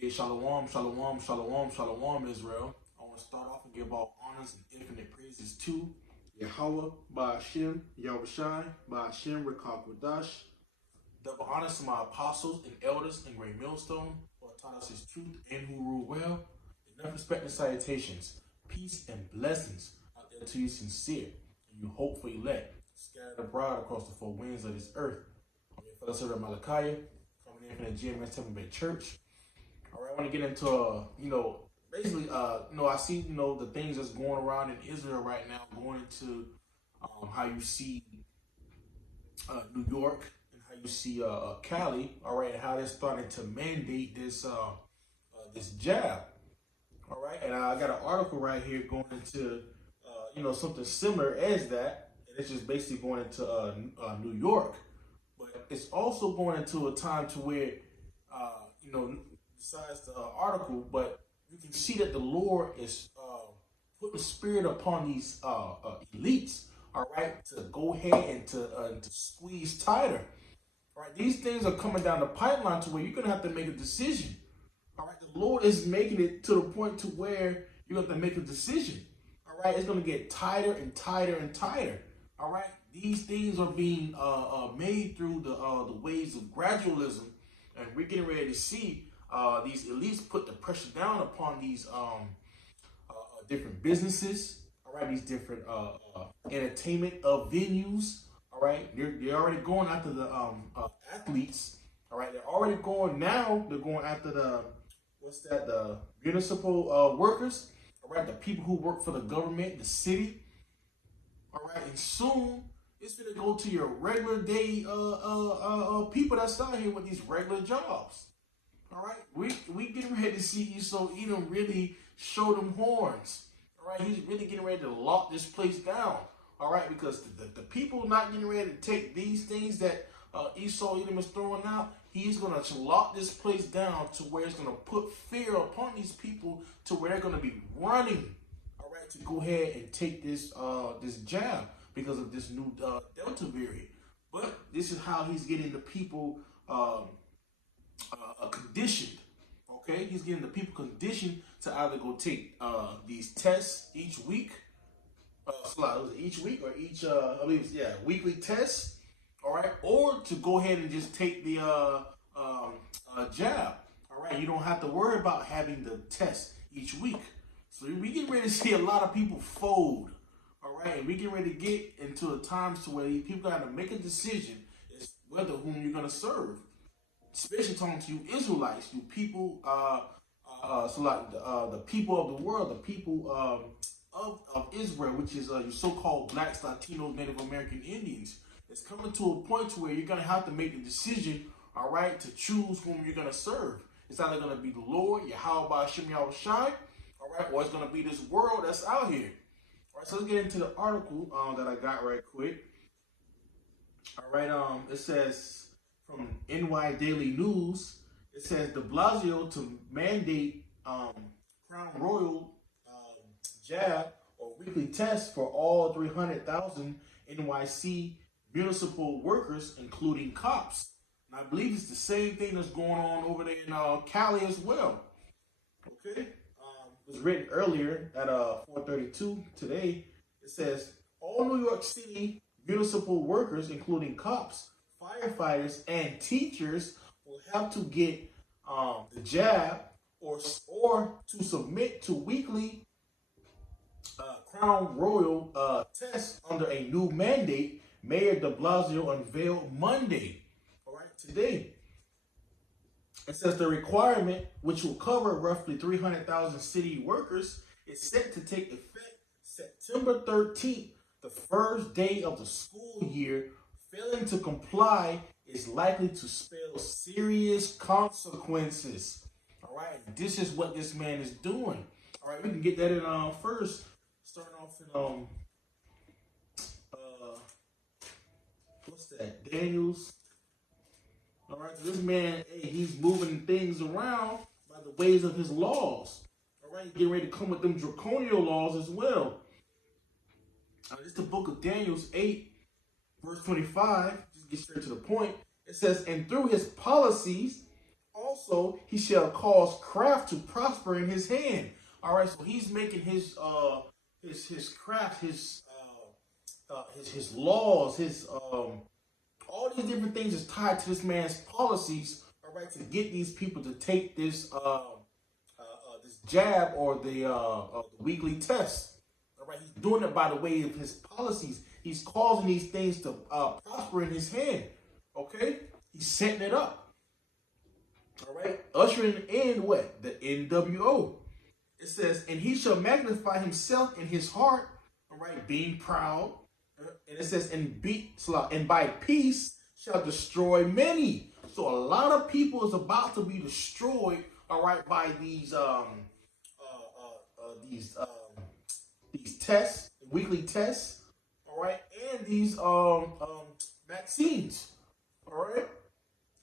Hey, shalom, shalom, shalom, shalom, Israel. I want to start off and give all honors and infinite praises to Yahweh, Ba'ashem, Yahushai, Ba'ashem, Rekakwadash. Double honors to my apostles and elders in Great Millstone who have taught us his truth and who rule well. Enough respect and salutations, peace and blessings out there to you sincere and you hope for elect, scattered abroad across the four winds of this earth. I'm your fellow servant Malachi, coming in from the GmsEndIsNigh144 Church. All right, I want to get into, basically, I see, the things that's going around in Israel right now, going into how you see New York and how you see Cali, all right, and how they're starting to mandate this this jab, all right, and I got an article right here going into, something similar as that, and it's just basically going into New York, but it's also going into a time to where, besides the article, but you can see that the Lord is putting the spirit upon these elites, all right, to go ahead and to squeeze tighter. All right, these things are coming down the pipeline to where you're gonna have to make a decision. All right, the Lord is making it to the point to where you're gonna have to make a decision. All right, it's gonna get tighter and tighter and tighter. All right, these things are being made through the ways of gradualism, and we're getting ready to see these elites put the pressure down upon these different businesses, all right, these different entertainment venues, all right. They're already going after the athletes, all right. They're already going now. They're going after the municipal workers, all right, the people who work for the government, the city, all right, and soon it's gonna go to your regular day people that's out here with these regular jobs. All right, we getting ready to see Esau Edom really show them horns. All right, he's really getting ready to lock this place down. All right, because the people not getting ready to take these things that Esau Edom is throwing out. He's gonna lock this place down to where it's gonna put fear upon these people to where they're gonna be running. All right, to go ahead and take this this jab because of this new Delta variant. But this is how he's getting the people. Conditioned, okay? He's getting the people conditioned to either go take these tests each week, each week or each, weekly tests, all right? Or to go ahead and just take the jab, all right? You don't have to worry about having the test each week. So we get ready to see a lot of people fold, all right? And we get ready to get into the times to where people got to make a decision as whether whom you're going to serve. Especially talking to you Israelites, you people, the people of the world, the people of Israel, which is your so-called blacks, Latinos, Native American Indians. It's coming to a point to where you're going to have to make the decision, all right, to choose whom you're going to serve. It's either going to be the Lord, Yahweh, Ba'ashem, Yahushai, all right, or it's going to be this world that's out here. All right, so let's get into the article that I got right quick. All right, it says, from NY Daily News, it says de Blasio to mandate Crown Royal jab or weekly test for all 300,000 NYC municipal workers, including cops. And I believe it's the same thing that's going on over there in Cali as well. Okay, it was written earlier at 4:32 today. It says all New York City municipal workers, including cops, firefighters, and teachers will have to get the jab or to submit to weekly Crown Royal tests under a new mandate Mayor de Blasio unveiled Monday. All right, today. It says the requirement, which will cover roughly 300,000 city workers, is set to take effect September 13th, the first day of the school year. Failing to comply is likely to spell serious consequences. All right, this is what this man is doing. All right, we can get that in first. Starting off in what's that? Daniels. All right, so this man, hey, he's moving things around by the ways of his laws. All right, getting ready to come with them draconian laws as well. This is the book of Daniel 8. Verse 25, just get straight to the point. It says, and through his policies, all Also, he shall cause craft to prosper in his hand. All right, so he's making his craft, his laws, his all these different things is tied to this man's policies. All right, to get these people to take this jab or the weekly test. All right, he's doing it by the way of his policies. He's causing these things to prosper in his hand. Okay, he's setting it up. All right, ushering in what? The NWO. It says, and he shall magnify himself in his heart. All right, being proud. And it says, and by peace shall destroy many. So a lot of people is about to be destroyed. All right, by these tests, weekly tests. All right, and these vaccines. All right,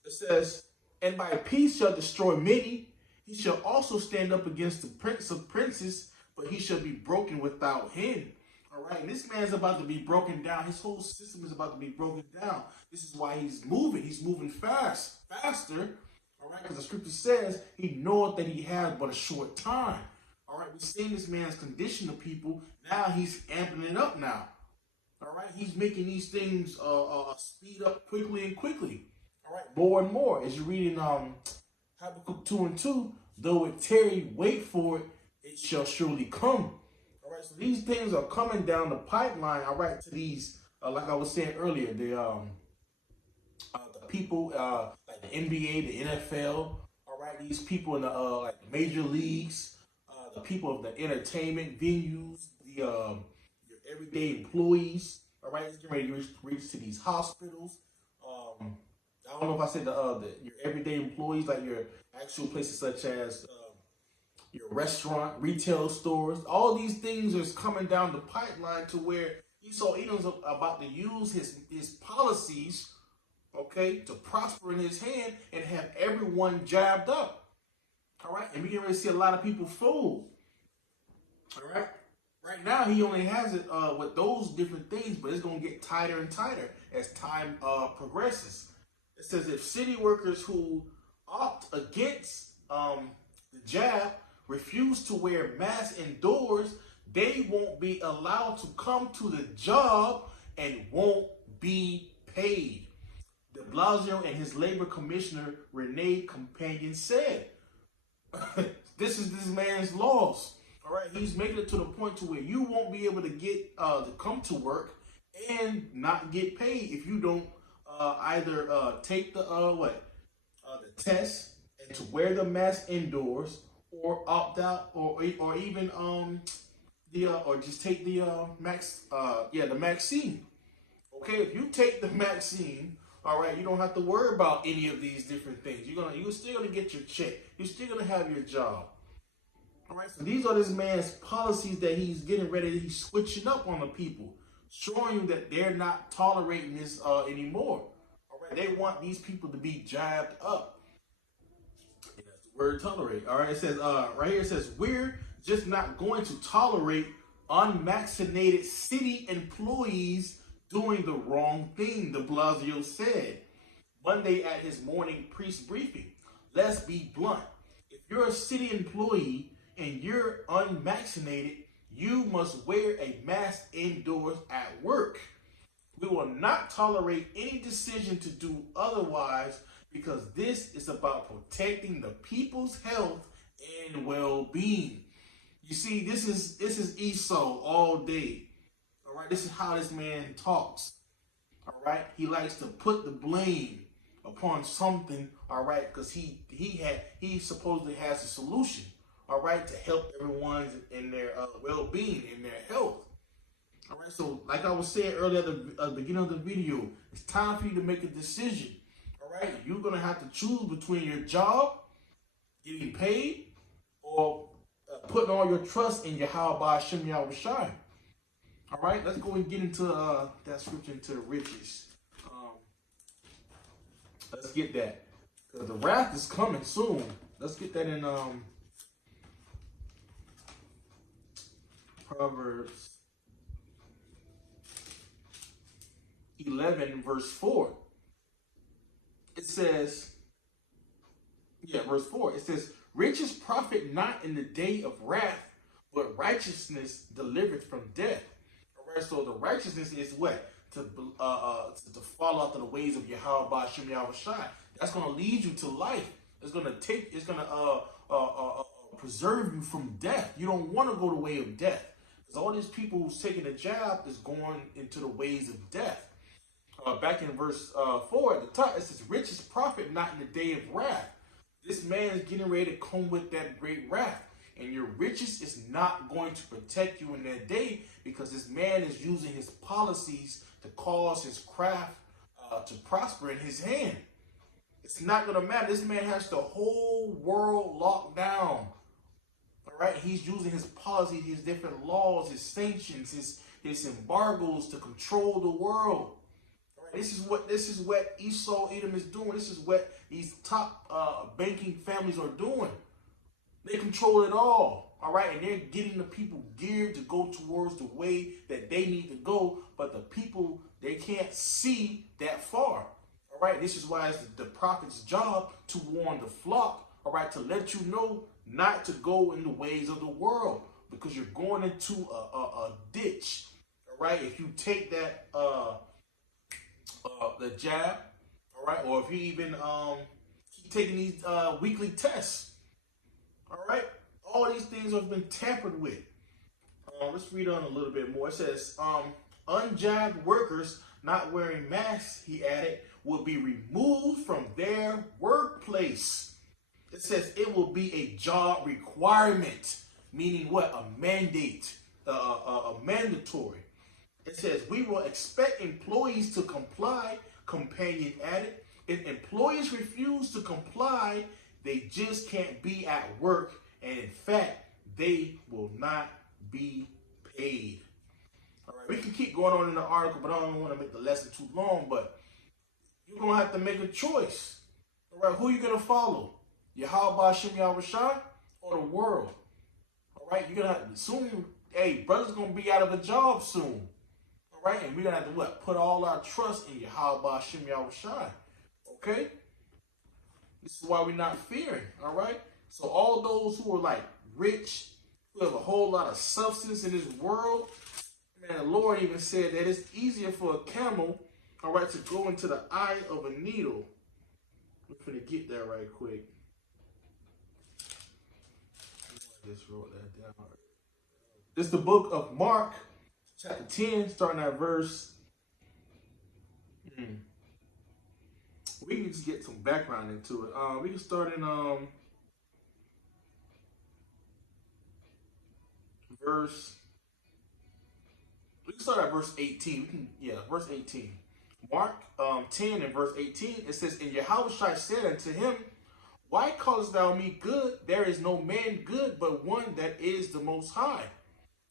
it says, and by peace shall destroy many. He shall also stand up against the prince of princes, but he shall be broken without him. All right, and this man's about to be broken down. His whole system is about to be broken down. This is why he's moving. He's moving faster. All right, because the scripture says he knoweth that he has but a short time. All right, we've seen this man's condition of people. Now he's amping it up now. All right, he's making these things speed up quickly and quickly. All right, more and more. As you're reading Habakkuk 2:2, though it tarry, wait for it, it shall surely come. All right, so these things are coming down the pipeline. All right, to these, like I was saying earlier, the people like the NBA, the NFL. All right, these people in the like the major leagues, the people of the entertainment venues, your everyday employees. All right, it's getting ready to reach to these hospitals. I don't know if I said your everyday employees, like your actual places such as your restaurant, retail stores. All these things are coming down the pipeline to where Edom's about to use his policies, okay, to prosper in his hand and have everyone jabbed up. All right, and we can really see a lot of people fold. All right. Right now, he only has it with those different things, but it's going to get tighter and tighter as time progresses. It says if city workers who opt against the jab refuse to wear masks indoors, they won't be allowed to come to the job and won't be paid. De Blasio and his labor commissioner, Renee Companion, said, this is this man's laws. All right, he's making it to the point to where you won't be able to get to come to work and not get paid if you don't either take the test and to wear the mask indoors, or opt out, or even or just take the the vaccine. Okay, if you take the vaccine, all right, you don't have to worry about any of these different things. You're still gonna get your check. You're still gonna have your job. All right, so these are this man's policies that he's getting ready. He's switching up on the people, showing you that they're not tolerating this anymore. All right, they want these people to be jabbed up. And that's the word tolerate. All right, it says right here, it says we're just not going to tolerate unvaccinated city employees doing the wrong thing, de Blasio said Monday at his morning priest briefing. Let's be blunt. If you're a city employee and you're unvaccinated, you must wear a mask indoors at work. We will not tolerate any decision to do otherwise, because this is about protecting the people's health and well-being. You see, this is Esau all day. All right, this is how this man talks. All right, he likes to put the blame upon something. All right, because he supposedly has a solution. All right, to help everyone in their well-being, in their health. All right, so like I was saying earlier at the beginning of the video, it's time for you to make a decision. All right, you're gonna have to choose between your job, getting paid, or putting all your trust in Yahweh Hashem Yahushai. All right, let's go and get into that scripture, into riches. Let's get that, because the wrath is coming soon. Let's get that in Proverbs 11 verse 4. It says, Yeah, verse 4. It says, riches profit not in the day of wrath, but righteousness delivered from death. All right, so the righteousness is what? To follow after the ways of Yahweh Ba'Shem Yahweh Shai. That's going to lead you to life. It's going to preserve you from death. You don't want to go the way of death. Because all these people who's taking a jab is going into the ways of death. Back in verse 4 at the top, it says, riches profit not in the day of wrath. This man is getting ready to come with that great wrath. And your riches is not going to protect you in that day, because this man is using his policies to cause his craft to prosper in his hand. It's not going to matter. This man has the whole world locked down. All right. He's using his policy, his different laws, his sanctions, his embargoes to control the world. All right. This is what Esau Edom is doing. This is what these top banking families are doing. They control it all. All right. And they're getting the people geared to go towards the way that they need to go. But the people, they can't see that far. All right. This is why it's the prophet's job to warn the flock. All right. To let you know not to go in the ways of the world, because you're going into a ditch. All right. If you take that, the jab. All right. Or if you even keep taking these weekly tests. All right. All these things have been tampered with. Let's read on a little bit more. It says, unjabbed workers not wearing masks, he added, will be removed from their workplace. It says it will be a job requirement, meaning what? A mandate, a mandatory. It says we will expect employees to comply, companion added. If employees refuse to comply, they just can't be at work, and in fact, they will not be paid. All right, we can keep going on in the article, but I don't want to make the lesson too long, but you're going to have to make a choice. All right, who are you going to follow? Yahweh Ba'Shem Yahweh Shai or the world? All right, you're going to have to, soon, hey, brother's going to be out of a job soon. All right, and we're going to have to, what? Put all our trust in Yahweh Ba'Shem Yahweh Shai. Okay? This is why we're not fearing, all right? So all those who are like rich, who have a whole lot of substance in this world, man, the Lord even said that it's easier for a camel, all right, to go into the eye of a needle. I'm going to get there right quick. I just wrote that down. This is the book of Mark, chapter 10, starting at verse... We can just get some background into it. We can start in we can start at verse 18. Verse 18. Mark 10 and verse 18. It says, and Yahushua said unto him, why callest thou me good? There is no man good but one that is the Most High.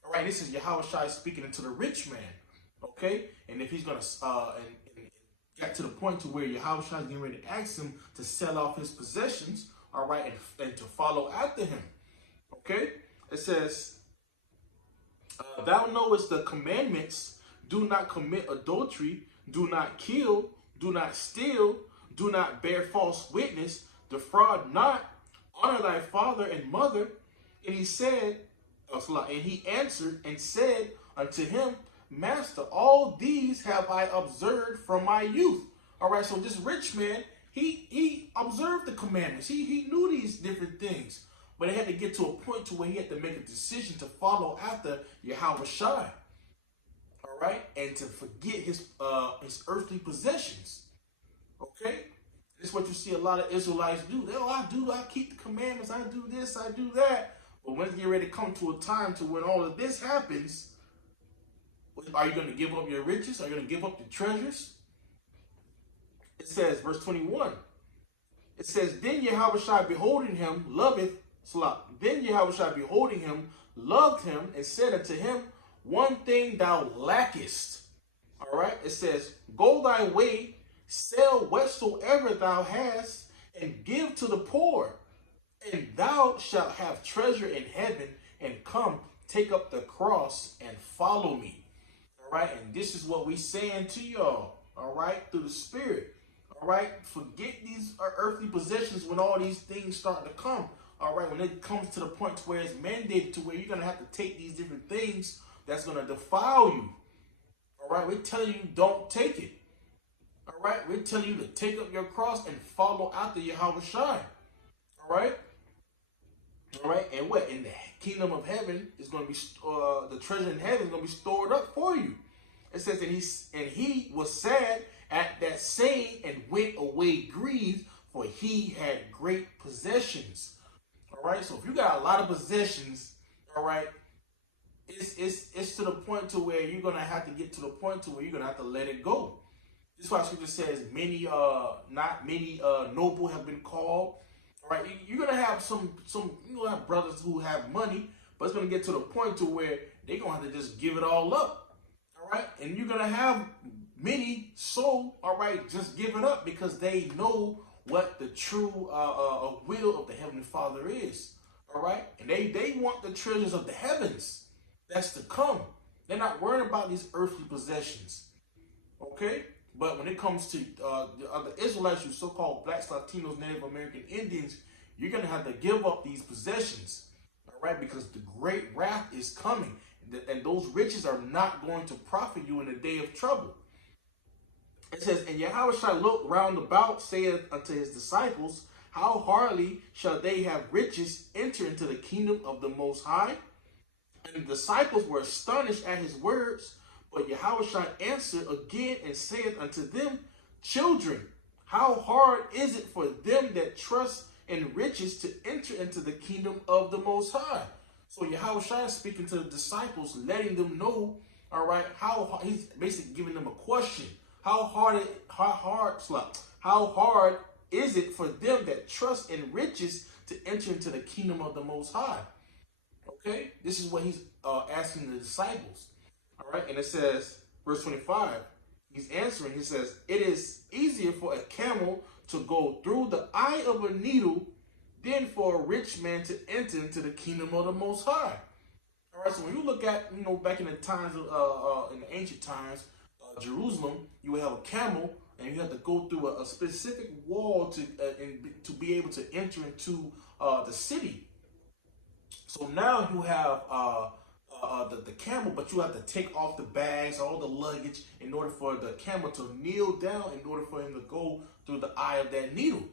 All right, this is Yahushua speaking into the rich man. Okay, and if he's gonna got to the point to where Yahweh is getting ready to ask him to sell off his possessions, all right, and to follow after him. Okay? It says, thou knowest the commandments, do not commit adultery, do not kill, do not steal, do not bear false witness, defraud not, honor thy father and mother. And he said, and he answered and said unto him, Master, all these have I observed from my youth. All right, so this rich man, he observed the commandments. He knew these different things, but he had to get to a point to where he had to make a decision to follow after Yahweh Shai. All right, and to forget his earthly possessions. Okay, this is what you see a lot of Israelites do. I keep the commandments. I do this, I do that. But when you get ready to come to a time to when all of this happens, are you going to give up your riches? Are you going to give up your treasures? It says, verse 21. It says, then Yahushua beholding him, Then Yahushua beholding him, loved him, and said unto him, one thing thou lackest. All right. It says, go thy way, sell whatsoever thou hast, and give to the poor, and thou shalt have treasure in heaven, and come, take up the cross, and follow me. All right, and this is what we saying to y'all, all right, through the Spirit. All All right, forget these earthly possessions when all these things start to come. All right, when it comes to the point where it's mandated to where you're gonna have to take these different things that's gonna defile you. All right, we're telling you don't take it. All right, we're telling you to take up your cross and follow after Yahweh Shai. All right, all right, and what in the kingdom of heaven is going to be the treasure in heaven is going to be stored up for you. It says, and he was sad at that saying and went away grieved, for he had great possessions. All right, so if you got a lot of possessions, all right, it's to the point to where you're gonna have to get to the point to where you're gonna have to let it go. This is why Scripture says many not many noble have been called. All right, you're gonna have some you're gonna have brothers who have money, but it's gonna get to the point to where they're gonna have to just give it all up. All right, and you're gonna have many all right, just give it up because they know what the true will of the Heavenly Father is. All right, and they want the treasures of the heavens that's to come. They're not worried about these earthly possessions. Okay, but when it comes to the other Israelites, you so-called blacks, Latinos, Native American Indians, you're gonna have to give up these possessions. All right, because the great wrath is coming, and those riches are not going to profit you in the day of trouble. It says, and Yahweh shall look round about, saith unto his disciples, how hardly shall they have riches enter into the kingdom of the Most High? And the disciples were astonished at his words. But Yahweh shall answer again and saith unto them, children, how hard is it for them that trust in riches to enter into the kingdom of the Most High? So Yahweh shall is speaking to the disciples, letting them know, all right, how he's basically giving them a question. How hard is it for them that trust in riches to enter into the kingdom of the Most High? Okay, this is what he's asking the disciples. All right, and it says, verse 25, he's answering, he says, it is easier for a camel to go through the eye of a needle than for a rich man to enter into the kingdom of the Most High. All right, so when you look at, back in the times, in the ancient times, Jerusalem, you would have a camel, and you have to go through a specific wall to be able to enter into the city. So now you have the camel, but you have to take off the bags, all the luggage, in order for the camel to kneel down, in order for him to go through the eye of that needle.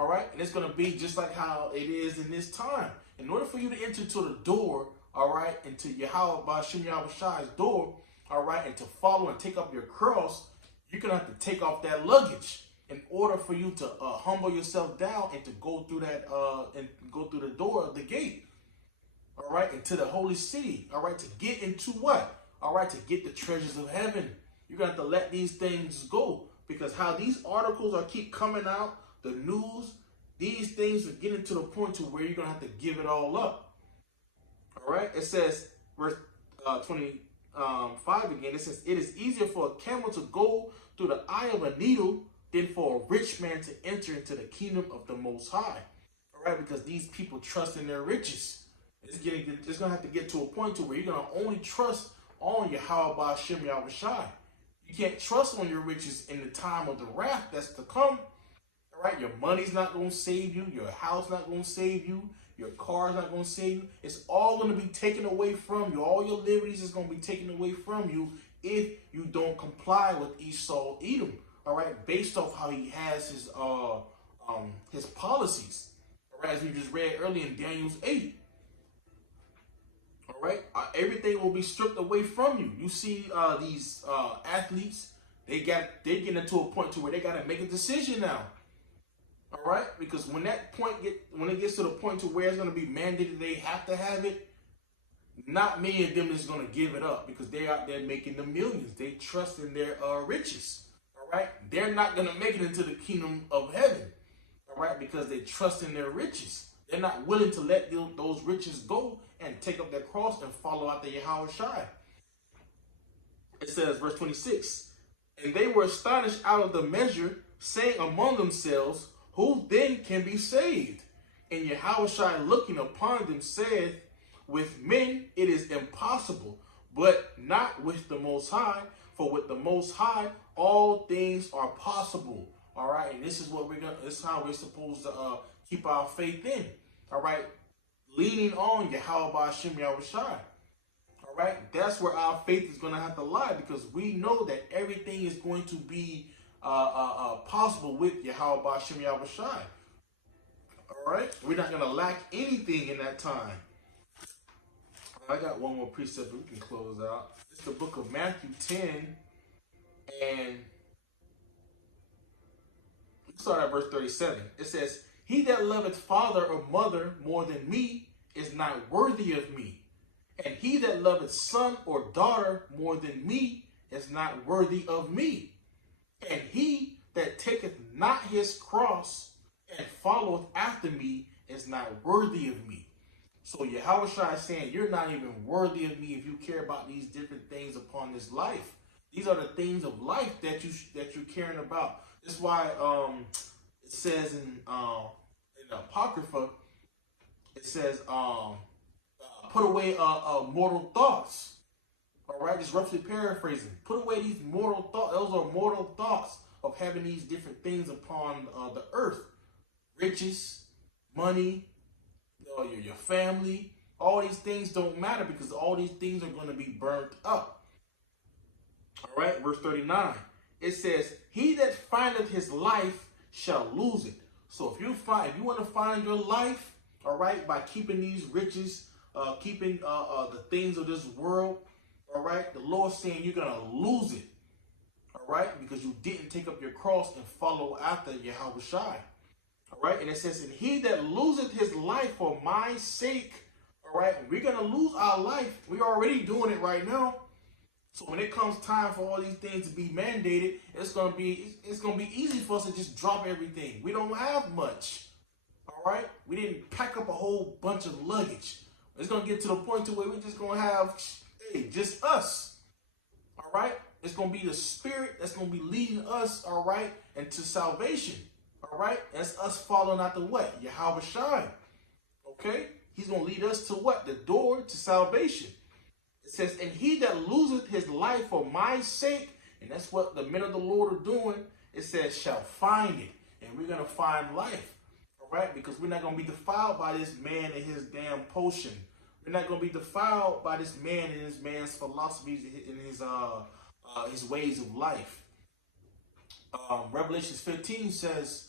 All right, and it's going to be just like how it is in this time. In order for you to enter to the door, all right, into Yahweh Ba'Shem Yahweh Shai's door, all right, and to follow and take up your cross, you're going to have to take off that luggage in order for you to humble yourself down and to go through that and go through the door of the gate. All right, into the holy city. All right, to get into what? All right, to get the treasures of heaven. You're going to have to let these things go, because how these articles are keep coming out, the news, these things are getting to the point to where you're going to have to give it all up. All right, it says, verse 25 again, it says, it is easier for a camel to go through the eye of a needle than for a rich man to enter into the kingdom of the Most High. All right, because these people trust in their riches. It's going to have to get to a point to where you're going to only trust on Yahweh Ba'Shem Yahweh Shai. You can't trust on your riches in the time of the wrath that's to come. All right, your money's not going to save you. Your house not going to save you. Your car's not going to save you. It's all going to be taken away from you. All your liberties is going to be taken away from you if you don't comply with Esau Edom. All right, based off how he has his policies. All right, as we just read earlier in Daniel's 8. All right, everything will be stripped away from you. You see these athletes, they get into a point to where they got to make a decision now. All right, because when it gets to the point to where it's going to be mandated, they have to have it. Not many of them is going to give it up because they're out there making the millions. They trust in their riches. All right, they're not going to make it into the kingdom of heaven. All right, because they trust in their riches. They're not willing to let those riches go and take up their cross and follow after Yahweh Shai. It says, verse 26, and they were astonished out of the measure, saying among themselves, who then can be saved? And Yahweh Shai, looking upon them, said, with men it is impossible, but not with the Most High, for with the Most High all things are possible. All right, and this is what this is how we're supposed to keep our faith in. All right, leaning on Yahweh Ba'Shem Yahushai. All right, that's where our faith is going to have to lie, because we know that everything is going to be possible with Yahweh Ba'Shem Yahushai. All right, we're not going to lack anything in that time. I got one more precept we can close out. It's the book of Matthew 10, and we start at verse 37. It says, "He that loveth father or mother more than me is not worthy of me. And he that loveth son or daughter more than me is not worthy of me. And he that taketh not his cross and followeth after me is not worthy of me." So Yahushua is saying, you're not even worthy of me if you care about these different things upon this life. These are the things of life that you're caring about. That's why it says in the Apocrypha, it says, put away mortal thoughts. All right, just roughly paraphrasing. Put away these mortal thoughts. Those are mortal thoughts of having these different things upon the earth. Riches, money, your family. All these things don't matter, because all these things are going to be burnt up. All right, verse 39. It says, "He that findeth his life shall lose it." So if you want to find your life, all right, by keeping these riches, keeping the things of this world, all right, the Lord's saying you're going to lose it, all right, because you didn't take up your cross and follow after Yahushua. All right, and it says, "And he that loseth his life for my sake," all right, we're going to lose our life. We're already doing it right now. So when it comes time for all these things to be mandated, it's going to be easy for us to just drop everything. We don't have much. All right, we didn't pack up a whole bunch of luggage. It's going to get to the point to where we're just going to have, just us. All right, it's going to be the Spirit that's going to be leading us, all right, into salvation. All right, that's us following after what? Yahushua. Okay, he's going to lead us to what? The door to salvation. It says, "And he that loseth his life for my sake," and that's what the men of the Lord are doing, it says, "shall find it." And we're going to find life. All right, because we're not going to be defiled by this man and his damn potion. We're not going to be defiled by this man and this man's philosophies and his ways of life. Revelation 15 says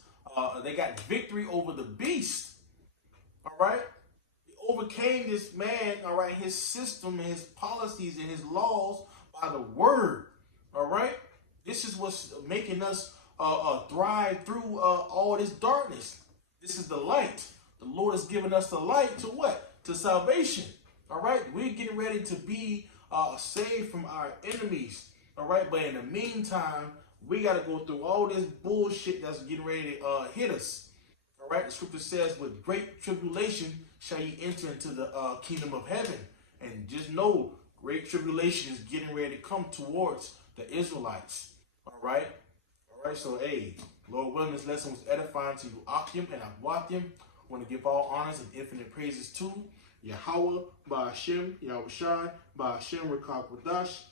they got victory over the beast. All right, he overcame this man, all right, his system and his policies and his laws by the word. All right, this is what's making us thrive through all this darkness. This is the light. The Lord has given us the light to what? To salvation. All right, we're getting ready to be saved from our enemies. All right, but in the meantime, we got to go through all this bullshit that's getting ready to hit us. All right, the scripture says, "With great tribulation shall ye enter into the kingdom of heaven." And just know, great tribulation is getting ready to come towards the Israelites. All right, so hey, Lord willing, this lesson was edifying to you, Akim and Abwakim. I want to give all honors and infinite praises to Yahweh, Ba'Shem, Yahushai, Ba'Shem, Rekakwadash.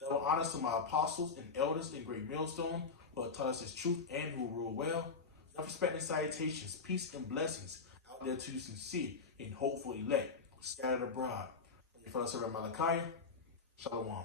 Double honors to my apostles and elders in Great Millstone, who have taught us his truth and who rule well. Enough respect and salutations, peace and blessings out there to you sincere and hopeful elect, scattered abroad. Your fellow servant Malachi, Shalom.